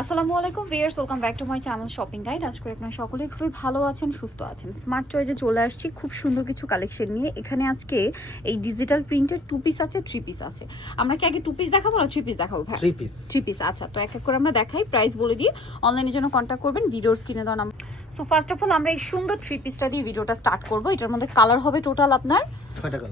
আসসালামু আলাইকুম viewers welcome back to my channel shopping guide. আজকে আপনারা সকলেই খুবই ভালো আছেন সুস্থ আছেন। স্মার্ট চয়েজে চলে আসছি খুব সুন্দর কিছু কালেকশন নিয়ে। এখানে আজকে এই ডিজিটাল প্রিন্টের টু পিস আছে থ্রি পিস আছে। আমরা কি আগে টু পিস দেখাবো না থ্রি পিস দেখাবো ভাই? থ্রি পিস থ্রি পিস আচ্ছা। তো এক এক করে আমরা দেখাই প্রাইস বলে দিই অনলাইনের জন্য কন্ট্যাক্ট করবেন ভিডিওর স্ক্রিনে দেওয়া number so first of all আমরা এই সুন্দর থ্রি পিসটা দিয়ে ভিডিওটা স্টার্ট করব। এটার মধ্যে কালার হবে টোটাল আপনার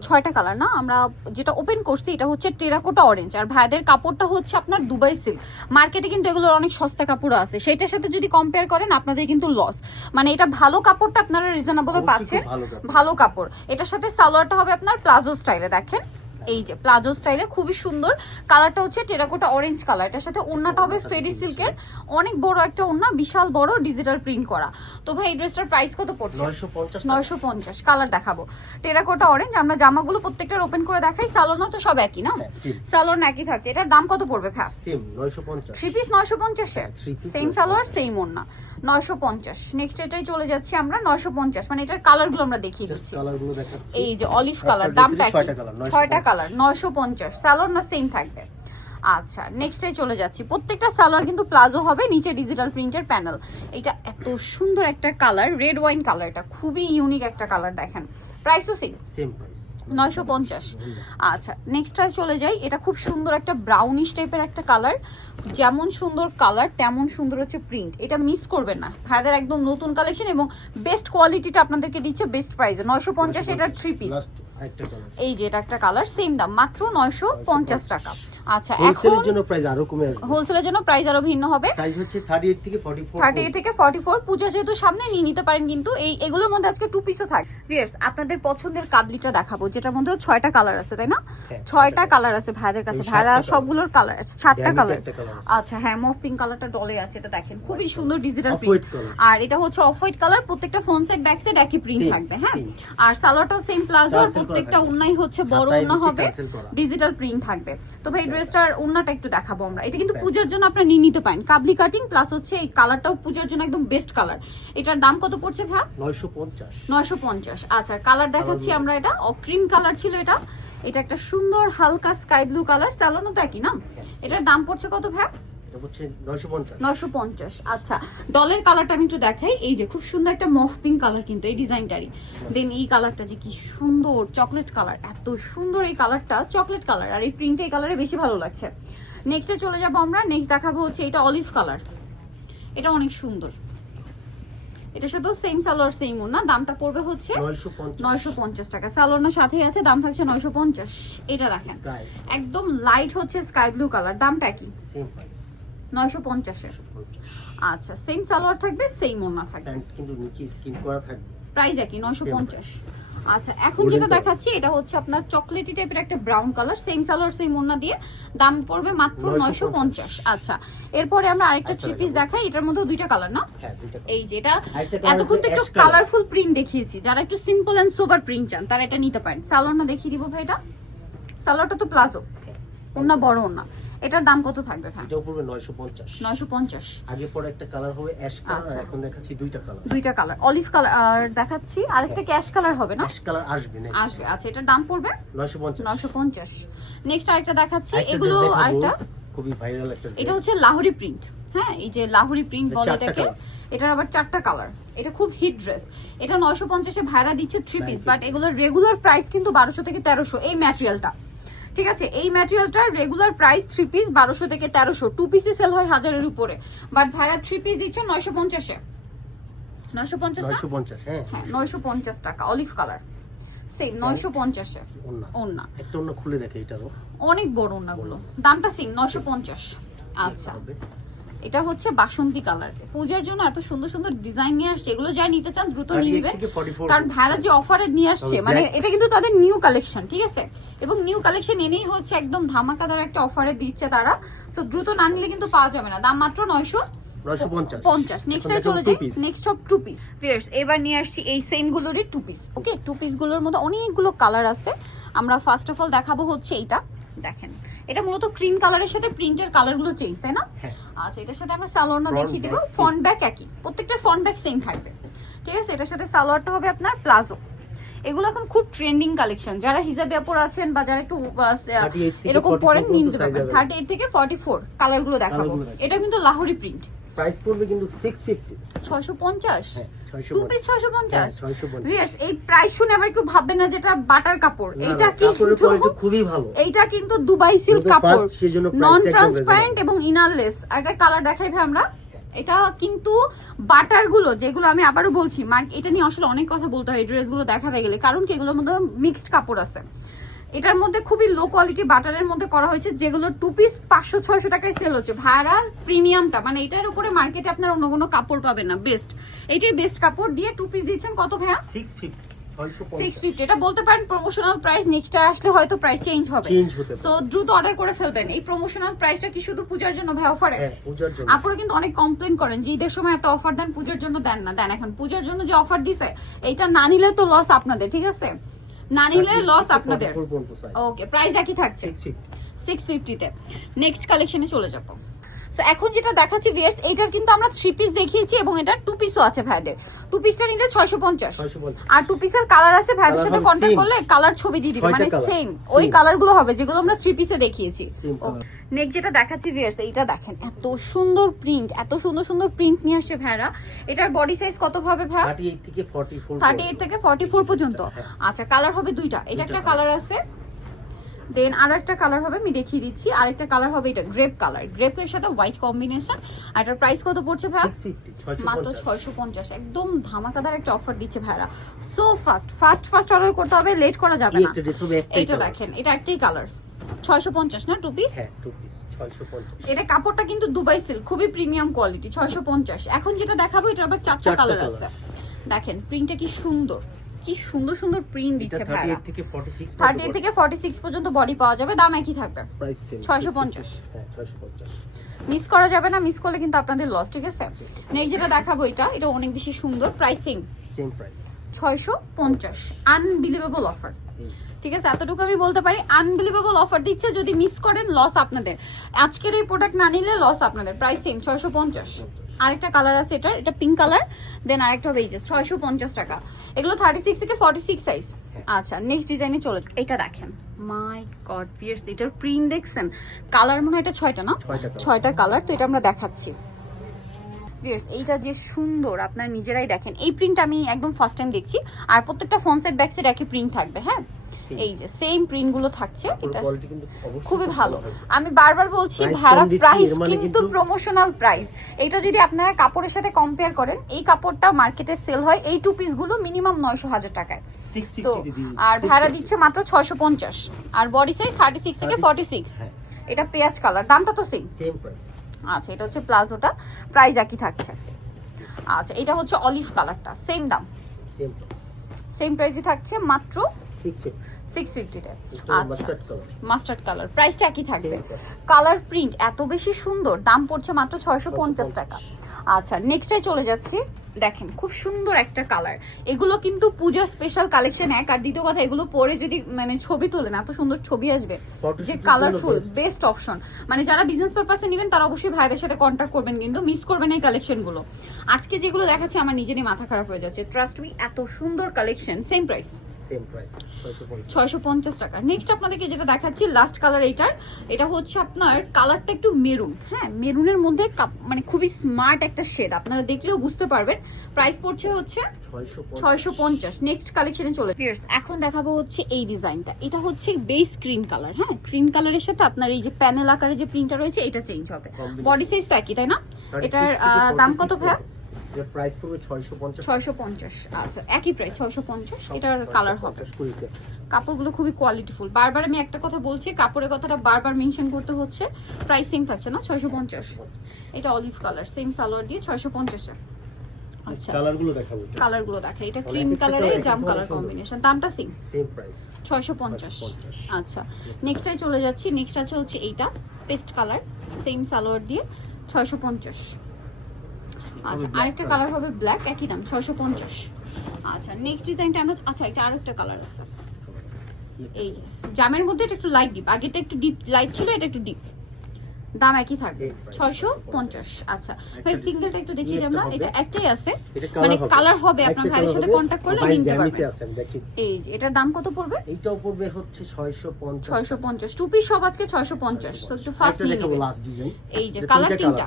ছয়টা কালার না? আমরা যেটা ওপেন করছি এটা হচ্ছে টেরাকোটা অরেঞ্জ আর ভাইদের কাপড়টা হচ্ছে আপনার দুবাই সিল্ক মার্কেটে কিন্তু এগুলোর অনেক সস্তা কাপড় আছে। সেটার সাথে যদি কম্পেয়ার করেন আপনাদের কিন্তু লস মানে এটা ভালো কাপড়টা আপনারা রিজনেবল পাচ্ছেন। ভালো কাপড়। এটার সাথে সালোয়ারটা হবে আপনার প্লাজো স্টাইলে দেখেন। এই যে প্লাজো স্টাইলে খুবই সুন্দর। কালারটা হচ্ছে টেরাকোটা অরেঞ্জ কালার এটার সাথে ওড়নাটা হবে ফেরি। সিল্কের অনেক বড় একটা ওড়না বিশাল বড় ডিজিটাল প্রিন্ট করা। তো ভাই এই ড্রেসটার প্রাইস কত পড়ছে? নয়শো পঞ্চাশ কালার দেখাবো। টেরাকোটা অরেঞ্জ আমরা জামাগুলো প্রত্যেকটার ওপেন করে দেখাই। সালোনা তো সব একই না? সেম সালোয়ার একই থাকছে। এটার দাম কত পড়বে ভ্যা? থ্রি পিস নয়শো পঞ্চাশে হ্যাঁ, সেম সালোয়ার সেম ওড়না। নয়শো পঞ্চাশ। নেক্সট এটাই চলে যাচ্ছি আমরা নয়শো পঞ্চাশ। মানে এটার কালারগুলো আমরা দেখিয়ে দিচ্ছি। এই যে অলিভ কালার দামটা এরই ছয়টা colour, 950 ছয়টা কালার নয়শো পঞ্চাশ। সালোয়ার না সেম থাকবে। আচ্ছা নেক্সটে চলে যাচ্ছি। প্রত্যেকটা সালোয়ার কিন্তু প্লাজো হবে নিচে ডিজিটাল প্রিন্টের প্যানেল এটা এত সুন্দর একটা কালার রেড ওয়াইন কালার এটা। খুবই ইউনিক একটা কালার দেখেন। প্রাইস তো সেম সেম প্রাইস নয়শো পঞ্চাশ। আচ্ছা নেক্সটটা চলে যাই। এটা খুব সুন্দর একটা ব্রাউনিশ টাইপের একটা কালার যেমন সুন্দর কালার তেমন সুন্দর হচ্ছে প্রিন্ট এটা মিস করবেন না। ভাইদের একদম নতুন কালেকশন এবং বেস্ট কোয়ালিটিটা আপনাদেরকে দিচ্ছে বেস্ট প্রাইসে নয়শো পঞ্চাশ এটা থ্রি পিস এই যে এটা একটা কালার সেম দাম মাত্র নয়শো পঞ্চাশ টাকা। আচ্ছা হোলসেলের জন্য প্রাইস আরও কমে আসবে। হোলসেলের জন্য প্রাইস আরও ভিন্ন হবে। সাইজ হচ্ছে 38 থেকে 44 থার্টি এইট থেকে ফর্টি ফোর পূজা যেহেতু সামনে নিয়ে নিতে পারেন কিন্তু এই এগুলোর মধ্যে আজকে টু পিসও থাকে। ভিয়ার্স আপনাদের পছন্দের কাবলিটা দেখাবো যেটার মধ্যে ছয়টা কালার আছে তাই না? হ্যাঁ, ছয়টা কালার আছে ভাইদের কাছে। ভাইরা সবগুলোর কালার সাতটা Diamond কালার একটা colour আছে। আচ্ছা হ্যাঁ মফ পিঙ্ক কালারটা ডলে আছে এটা দেখেন। খুবই সুন্দর ডিজিটাল প্রিন্ট আর এটা হচ্ছে অফ হোয়াইট কালার প্রত্যেকটা ফ্রন্ট সাইড ব্যাক সাইড একই প্রিন্ট থাকবে হ্যাঁ? আর সালোয়ারটাও সেম প্লাজো আর প্রত্যেকটা। উন্নাই হচ্ছে বড় উন্না হবে ডিজিটাল প্রিন্ট থাকবে। তো ভাই ড্রেসটার উন্নাটা একটু দেখাবো আমরা। এটা কিন্তু পূজার জন্য আপনারা নিয়ে নিতে পারেন। কাবলি কাটিং প্লাস হচ্ছে এই কালারটাও পূজার জন্য একদম বেস্ট কালার এটার দাম কত পড়ছে ভাই 950 নয়শো পঞ্চাশ। আচ্ছা কালার দেখাচ্ছি আমরা এটা। ক্রিম কালার ছিল এটা। এটা একটা সুন্দর হালকা স্কাই ব্লু কালার স্যালনও তো একই না? এটার দাম পড়ছে কত ভাই হচ্ছে 950 নয়শো পঞ্চাশ আচ্ছা। ডলের কালারটা আমি একটু দেখাই। এই যে খুব সুন্দর একটা মফ পিঙ্ক কালার কিন্তু এই ডিজাইনটারই। দেন এই কালারটা যে কি সুন্দর চকলেট কালার এত সুন্দর এই কালারটা চকলেট কালার আর এই প্রিন্ট এই কালারে বেশি ভালো লাগছে। নেক্সটে চলে যাব আমরা নেক্সট দেখাবো হচ্ছে এটা অলিভ কালার এটা অনেক সুন্দর। এটার সাথেও সেম সালোয়ার সেম না? দামটা পড়বে হচ্ছে 950 নয়শো পঞ্চাশ টাকা। সালোয়ার সাথে আছে দাম থাকছে নয়শো পঞ্চাশ। এটা দেখেন। একদম লাইট হচ্ছে স্কাই ব্লু কালার দামটা কি? নয়শো পঞ্চাশের। আচ্ছা সেম সালোয়ার থাকবে সেম ওড়না থাকবে। কিন্তু নিচে স্কিন করা থাকবে। প্রাইস একই নয়শো পঞ্চাশ। আচ্ছা এখন যেটা দেখাচ্ছি এটা হচ্ছে আপনার চকলেটি টাইপের একটা brown colour same salwar same ওড়না দিয়ে। দাম পড়বে মাত্র 950 নয়শো পঞ্চাশ। আচ্ছা এরপরে আমরা আরেকটা থ্রি পিস দেখাই এটার মধ্যেও দুইটা কালার না? হ্যাঁ। এই আরেকটা colour এতক্ষণ তো একটু কালারফুল প্রিন্ট দেখিয়েছি। যারা একটু সিম্পল এন্ড সোবার প্রিন্ট চান তারা এটা নিতে পারেন। সালোয়ারটা দেখিয়ে দিব ভাই এটা সালোয়ারটা তো প্লাজো। ওনা বড় ওনা এটার দাম কত থাকবে ভাই? এটাও পড়বে 950 নয়শো পঞ্চাশ। আগে পরে একটা কালার হবে অ্যাশ কালার আচ্ছা। এখন দেখাচ্ছি দুইটা কালার দুইটা কালার অলিভ কালার আর দেখাচ্ছি আরেকটা ক্যাশ কালার হবে না? অ্যাশ কালার আসবে নেক্সট আসবে আচ্ছা এটার দাম পড়বে? 950 নয়শো পঞ্চাশ। নেক্সট আরেকটা দেখাচ্ছি এগুলো আরেকটা খুবই ভাইরাল একটা এটা হচ্ছে লাহোরি প্রিন্ট হ্যাঁ এই যে লাহোরি প্রিন্ট এটা বলে এটাকে এটার আবার চারটা কালার এটা খুব হিট ড্রেস এটা নয়শো পঞ্চাশে ভাড়া দিচ্ছে থ্রি পিস বাট এগুলোর রেগুলার প্রাইস কিন্তু বারোশো থেকে তেরোশো এই ম্যাটেরিয়ালটা ঠিক আছে এই ম্যাটেরিয়ালটার রেগুলার প্রাইস থ্রি পিস বারোশো থেকে তেরোশো। টু পিসই সেল হয় হাজারের উপরে। বাট ভাড়া থ্রি পিস দিচ্ছে নয়শো পঞ্চাশে। নয়শো পঞ্চাশ 950 হ্যাঁ। হ্যাঁ নয়শো পঞ্চাশ টাকা অলিভ কালার সেম নয়শো পঞ্চাশে। ওন্না একটা ওন্না খুলে দেখে এটারও অনেক বড় ওন্নাগুলো দামটা সেম নয়শো পঞ্চাশ। আচ্ছা। হবে। এটা হচ্ছে বাসন্তী কালার পূজার জন্য এত সুন্দর সুন্দর ডিজাইন নিয়ে আসছে এগুলো যা নিতে চান দ্রুত নিয়ে নেবেন কারণ ভাইরা যে অফারে নিয়ে আসছে মানে এটা কিন্তু তাদের নিউ কালেকশন ঠিক আছে? এবং নিউ কালেকশন এনেই হচ্ছে একদম ধামাকাদার একটা অফারে দিচ্ছে তারা। সো দ্রুত না নিলে কিন্তু পাওয়া যাবে না। দাম মাত্র নয়শো 950 পঞ্চাশ। নেক্সট এখন চলে দেখুন যাই। two piece। Next of two এবার নিয়ে আসছি এই সেম গুলোরই টু পিস ওকে টু পিসগুলোর মধ্যে অনেকগুলো কালার আছে। আমরা ফার্স্ট অফ অল দেখাবো হচ্ছে এইটা। দেখেন এটা মূলত ক্রিম কালারের সাথে প্রিন্টের কালারগুলো চেঞ্জ তাই না? হ্যাঁ। আচ্ছা এটার সাথে আমরা সালোয়ারটা না দেখিয়ে দেবো ফন্ট ফ্রন্ট ব্যাক একই প্রত্যেকটা ফ্রন্ট ব্যাক সেম থাকবে। ঠিক আছে এটার সাথে সালোয়ারটা হবে আপনার প্লাজো এগুলো এখন খুব ট্রেন্ডিং কালেকশন যারা হিজাবে অপর আছেন বা যারা একটু আহ, 38 থেকে এরকম পরেন নিতে পারবেন থার্টি এইট থেকে ফর্টি ফোর কালারগুলো গুলো দেখাবো। এটা কিন্তু লাহোরি প্রিন্ট প্রাইস পড়বে কিন্তু সিক্স ফিফটি ছয়শো পঞ্চাশ? হ্যাঁ টু পিস হ্যাঁ, 650 ভিউয়ার্স এই প্রাইস শুনে আবার কেউ ভাববেন না যেটা বাটার কাপড়। এইটা কিন্তু খুবই ভালো। এইটা কিন্তু দুবাই সিল্ক কাপড়। নন ট্রান্সপারেন্ট এবং ইনারলেস আর একটা কালার দেখাই ভাই আমরা। এটা কিন্তু বাটারগুলো যেগুলো আমি আবারও বলছি মার্ক এটা নিয়ে আসলে অনেক কথা বলতে হয় ড্রেসগুলো দেখাতে গেলে। কারণ কি এগুলোর মধ্যে মিক্সড কাপড় আছে। এটার মধ্যে খুবই লো কোয়ালিটি বাটারের মধ্যে করা হয়েছে যেগুলো টু পিস পাঁচশো ছয়শো টাকায় সেল হচ্ছে। ভাড়া প্রিমিয়ামটা মানে এটার উপরে মার্কেটে আপনার অন্য কোনো কাপড় পাবেন না বেস্ট এইটাই বেস্ট কাপড় দিয়ে টু পিস দিচ্ছেন কত ভাইয়া? সিক্স ফিফটি সিক্স ফিফটি এটা বলতে পারেন প্রমোশনাল প্রাইস নেক্সট আসলে হয়তো প্রাইস চেঞ্জ হবে। সো দ্রুত অর্ডার করে ফেলবেন। এই প্রমোশনাল প্রাইসটা কি শুধু পূজার জন্য ভাই অফারে হ্যাঁ আপুরা কিন্তু অনেক কমপ্লেন করেন যে ঈদের সময় এত অফার দেন পূজার জন্য দেন না দেন। এখন পূজার জন্য যে অফার দিছে এইটা না নিলে তো লস আপনাদের ঠিক আছে? না নিলে লস আপনাদের। ওকে প্রাইস একই থাকছে। সিক্স ফিফটিতে নেক্সট কালেকশনে চলে যাব। সো এখন যেটা দেখাচ্ছি ভিয়ার্স এটার কিন্তু আমরা থ্রি পিস দেখিয়েছি এবং এটা টু পিসও আছে ভাইদের। টু পিসটা নিলে ছয়শো পঞ্চাশ। আর টু পিসের কালার আছে ভাইদের সাথে কন্ট্যাক্ট করলে কালার ছবি দিয়ে দিবে। মানে সেম ওই কালারগুলো কালারগুলো হবে যেগুলো আমরা থ্রি পিসে দেখিয়েছি। Colour। নেক্সট যেটা দেখাচ্ছি ভিয়ার্স এইটা দেখেন। এত সুন্দর প্রিন্ট এত সুন্দর সুন্দর প্রিন্ট নিয়ে আসছে ভাইরা। এটার বডি সাইজ কত হবে ভাই থেকে ফর্টি ফোর থার্টি এইট থেকে ফর্টি ফোর পর্যন্ত। হ্যাঁ। আচ্ছা কালার হবে দুইটা। এটা একটা কালার আছে। দেন আরও একটা কালার হবে আমি দেখিয়ে দিচ্ছি। আরেকটা কালার হবে এটা গ্রেপ কালার গ্রেপের সাথে হোয়াইট কম্বিনেশন আর এটার প্রাইস কত পড়ছে ভাই মাত্র ছয়শো পঞ্চাশ। একদম ধামাকাদার একটা অফার দিচ্ছে ভাইরা। So fast fast fast order করতে হবে লেট করা যাবে না। একটা এইটা দেখেন এটা একটাই কালার ছয়শো পঞ্চাশ না টু পিস হ্যাঁ টু পিস ছয়শো পঞ্চাশ। এটা কাপড়টা কিন্তু দুবাই সিল্ক খুবই প্রিমিয়াম কোয়ালিটি ছয়শো পঞ্চাশ। এখন যেটা দেখাবো এটা আবার চারটা কালার আছে। দেখেন প্রিন্টটা কি সুন্দর কি সুন্দর সুন্দর প্রিন্ট দিচ্ছে ভাইরা। এইট থেকে ফর্টি সিক্স থার্টি থেকে ফর্টি সিক্স পর্যন্ত বডি পাওয়া যাবে দাম একই থাকবে। প্রাইস সেম 650 হ্যাঁ ছয়শো পঞ্চাশ। মিস করা যাবে না মিস করলে কিন্তু আপনাদের লস ঠিক আছে? নেক্সট যেটা দেখাবো এটা এটা অনেক বেশি সুন্দর প্রাইসিং সেম প্রাইস ছয়শো পঞ্চাশ আনবিলিভেবল অফার ঠিক আছে? এতটুকু আমি বলতে পারি আনবিলিভেবল অফার দিচ্ছে যদি মিস করেন লস আপনাদের। আজকের এই প্রোডাক্ট না নিলে লস আপনাদের। প্রাইস সেম ছয়শো পঞ্চাশ। আরেকটা কালার আছে এটার এটা পিঙ্ক কালার দেন আরেকটা হবে এই যে ছয়শো পঞ্চাশ টাকা। এগুলো থার্টি সিক্স থেকে ফর্টি সিক্স সাইজ আচ্ছা নেক্সট ডিজাইনে চলে এটা দেখেন। মাই গড পিয়ার্স এটার প্রিন্ট দেখছেন? কালার মনে হয় এটা ছয়টা না? ছয়টা কালার তো এটা আমরা দেখাচ্ছি। ভিউয়ার্স এইটা যে সুন্দর আপনারা নিজেরাই দেখেন। এই প্রিন্ট আমি একদম ফার্স্ট টাইম দেখছি। আর প্রত্যেকটা ফ্রন্ট সাইড ব্যাক সাইড একই প্রিন্ট থাকবে হ্যাঁ. এই যে সেম প্রিন্টগুলো থাকছে এটা খুবই ভালো। আমি বারবার বলছি ভাড়া প্রাইস মানে কিন্তু প্রমোশনাল প্রাইস এটা যদি আপনারা কাপড়ের সাথে কম্পেয়ার করেন এই কাপড়টা মার্কেটে সেল হয় এই টু পিসগুলো মিনিমাম নয়শো হাজার টাকায়। তো আর ভাড়া দিচ্ছে মাত্র ছয়শো পঞ্চাশ। আর বডি সাইজ থার্টি সিক্স থেকে ফর্টি সিক্স হ্যাঁ। এটা পেঁয়াজ কালার দামটা তো সেম আচ্ছা এটা হচ্ছে প্লাজোটা প্রাইস একই থাকছে। আচ্ছা এটা হচ্ছে অলিভ কালারটা সেম দাম। সেম প্রাইস প্রাইসই থাকছে মাত্র 650 সিক্স ফিফটিতে আচ্ছা। মাস্টার্ড কালার প্রাইসটা একই থাকবে। কালার প্রিন্ট এত বেশি সুন্দর দাম পড়ছে মাত্র ছয়শো পঞ্চাশ টাকা। আচ্ছা নেক্সটে চলে যাচ্ছি। দেখেন খুব সুন্দর একটা কালার এগুলো কিন্তু পূজা স্পেশাল কালেকশন এক। আর দ্বিতীয় কথা এগুলো পরে যদি মানে ছবি তোলেন এত সুন্দর ছবি আসবে। যে কালারফুল বেস্ট অপশন মানে যারা বিজনেস পারপাসে নেবেন তারা অবশ্যই ভাইদের সাথে কন্ট্যাক্ট করবেন কিন্তু মিস করবেন এই কালেকশনগুলো আজকে যেগুলো দেখাচ্ছি আমার নিজেরই মাথা খারাপ হয়ে যাচ্ছে। ট্রাস্ট মি এত সুন্দর collection same price same price 650 ছয়শো পঞ্চাশ টাকা। নেক্সট আপনাদেরকে যেটা দেখাচ্ছি লাস্ট কালার এইটার এটা হচ্ছে আপনার কালারটা একটু মেরুন হ্যাঁ মেরুনের মধ্যে মানে খুবই স্মার্ট একটা শেড আপনারা দেখলেও বুঝতে পারবেন। প্রাইস পড়ছে হচ্ছে 650 ছয়শো পঞ্চাশ। নেক্সট কালেকশনে চলে Pierce, এখন দেখাবো হচ্ছে এই ডিজাইনটা এটা হচ্ছে বেস ক্রিম কালার হ্যাঁ ক্রিম কালারের সাথে আপনার এই যে প্যানেল আকারে যে প্রিন্টটা রয়েছে এটা চেঞ্জ হবে। বডি সাইজ তো একই তাই না? এটার দাম কত 46 ভাইয়া। এটার প্রাইস পড়বে 650 ছয়শো পঞ্চাশ আচ্ছা একই প্রাইস ছয়শো পঞ্চাশ এটার কালার হবে। কাপড়গুলো খুবই কোয়ালিটিফুল বারবার আমি একটা কথা বলছি কাপড়ের কথাটা বারবার মেনশন করতে হচ্ছে। প্রাইস সেম থাকছে না ছয়শো পঞ্চাশ। এটা অলিভ কালার সেম সালোয়ার দিয়ে ছয়শো পঞ্চাশে আচ্ছা। কালারগুলো দেখাবো কালারগুলো দেখে এটা ক্রিম কালারে জাম কালার কম্বিনেশন দামটা সেম প্রাইস 650 আচ্ছা নেক্সটটাই চলে যাচ্ছি নেক্সট আছে হচ্ছে এইটা পেস্ট কালার সেম সালোয়ার দিয়ে ছয়শো পঞ্চাশ। আচ্ছা আরেকটা কালার হবে ব্ল্যাক একই দাম ছয়শো পঞ্চাশ। আচ্ছা নেক্সট ডিজাইনটা আমরা আচ্ছা এটা আরেকটা কালার আছে। এই যে জামের মধ্যে এটা একটু লাইট ডিপ আগেটা একটু ডিপ লাইট ছিল এটা একটু ডিপ দাম একই থাকবে ছয়শো পঞ্চাশ। আচ্ছা ভাই সিঙ্গেলটা একটু দেখিয়ে দিই আমরা এটা একটাই আছে। মানে কালার হবে আপনার ভাইয়ের সাথে। কন্ট্যাক্ট করলে নিতে পারবেন। এই যে এটার দাম কত পড়বে? এইটাও পড়বে হচ্ছে 650 ছয়শো পঞ্চাশ টু পিস সব আজকে ছয়শো পঞ্চাশ। তো একটু ফার্স্ট নিয়ে নেবেন। এই যে কালার তিনটা।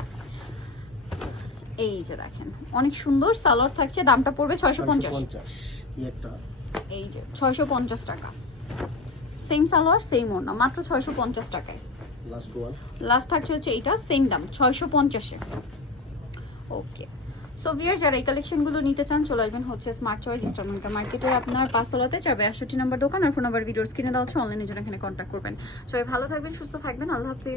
এই যে দেখেন অনেক সুন্দর সালোয়ার থাকছে দামটা পড়বে ছয়শো পঞ্চাশ। 650 এই যে ছয়শো পঞ্চাশ টাকা। সেম সালোয়ার সেম ওড়না মাত্র ছয়শো পঞ্চাশ টাকায়। লাস্ট ওয়ান লাস্ট থাকছে হচ্ছে এইটা সেম দাম ছয়শো পঞ্চাশে। ওকে সো ভিয়ার যারা এই কালেকশনগুলো নিতে চান চলে আসবেন হচ্ছে স্মার্ট চয়েস ইস্টারমেন্টা মার্কেটের আপনার পাঁচতলাতে চার বাষট্টি নাম্বার দোকান আর ফোন নাম্বার ভিডিওস কিনে দেওয়া হচ্ছে অনলাইনের জন্য এখানে কন্ট্যাক্ট করবেন। সবাই ভালো থাকবেন সুস্থ থাকবেন আল্লাহ হাফিজ।